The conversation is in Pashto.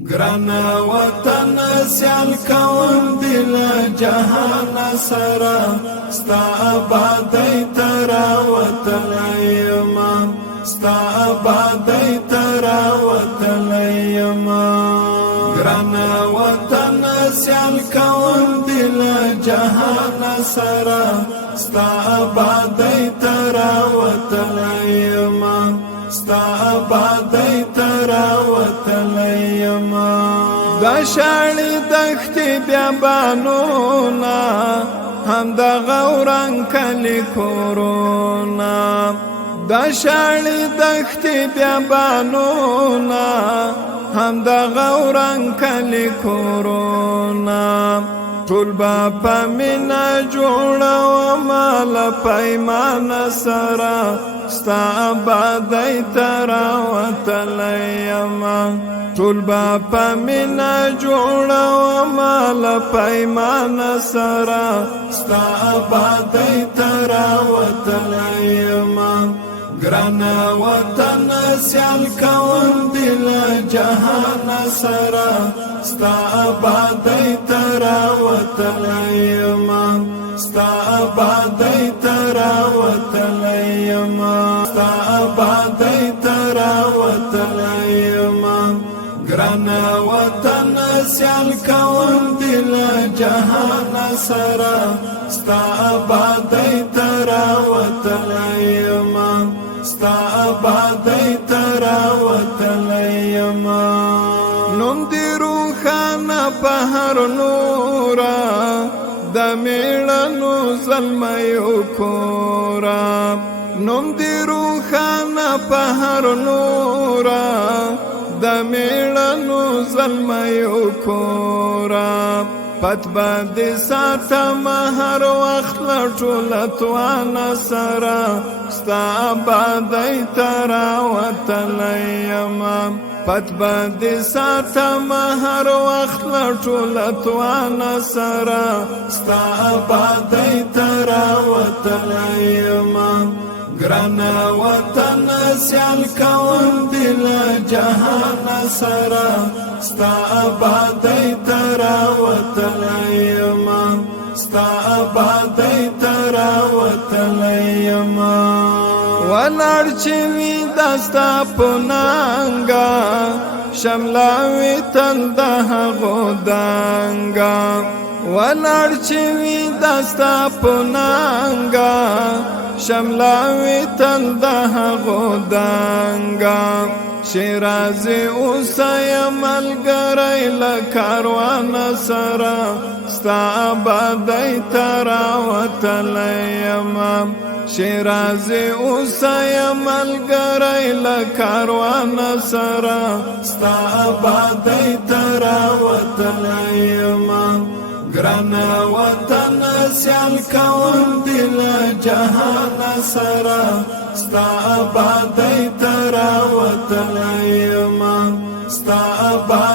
گرانا وطن سیال کون دل جهان سرا ستا آبادی ترا وطن یما ستا آبادی ترا وطن یما گرانا وطن سیال کون دل جهان سرا ستا آبادی ترا وطن یما ستا آبادی ترا وطن یما دا شاړې دښتې بیابانونه هم د غوران کلی کورونا دا شاړې دښتې بیابانونه هم د غوران کلی کورونا ټول با په مینا جوړومه له پیمانه سره ستا آبادی ترا وتلی یما ټول با په مینا جوړومه له پیمانه سره ستا آبادی ترا وتلی یما گرانا وطن سیال کون دل جهان سرا ستا آبادی ترا وطن یما ستا آبادی ترا وطن یما ستا آبادی ترا وطن یما گرانا وطن سیال کون دل جهان سرا ستا آبادی ترا وطن یما ستا آبادی ترا وطن یما نوم دی روخانه په هر نورا د میړنو زلمیو کورا نوم دی روخانه په هر نورا د میړنو زلمیو کورا پت باندې ساتم هر وخت لټول توانه سره ستا آبادی ترا وطن یما پت باندې ساتم هر وخت لټول توانه سره ستا آبادی ترا وطن یما گرانا وطن سیال کون دل جهان سرا ستا آبادی ترا وطن یما ستا آبادی ترا وطن یما ولړ چې وي دستا پونانګا شملاوي تند هغو دانګا ولړ چې وي دستا پونانګا شملاوي تند هغو دانګا شیرازی اوسای ملګری لکاروان سره ستا آبادی ترا وطن یما شیرازی اوسای ملګری لکاروان سره ستا آبادی ترا وطن یما گرانا وطن سیال کون دل جهان سرا ستا آبادی ترا وطن یما ستا آبادی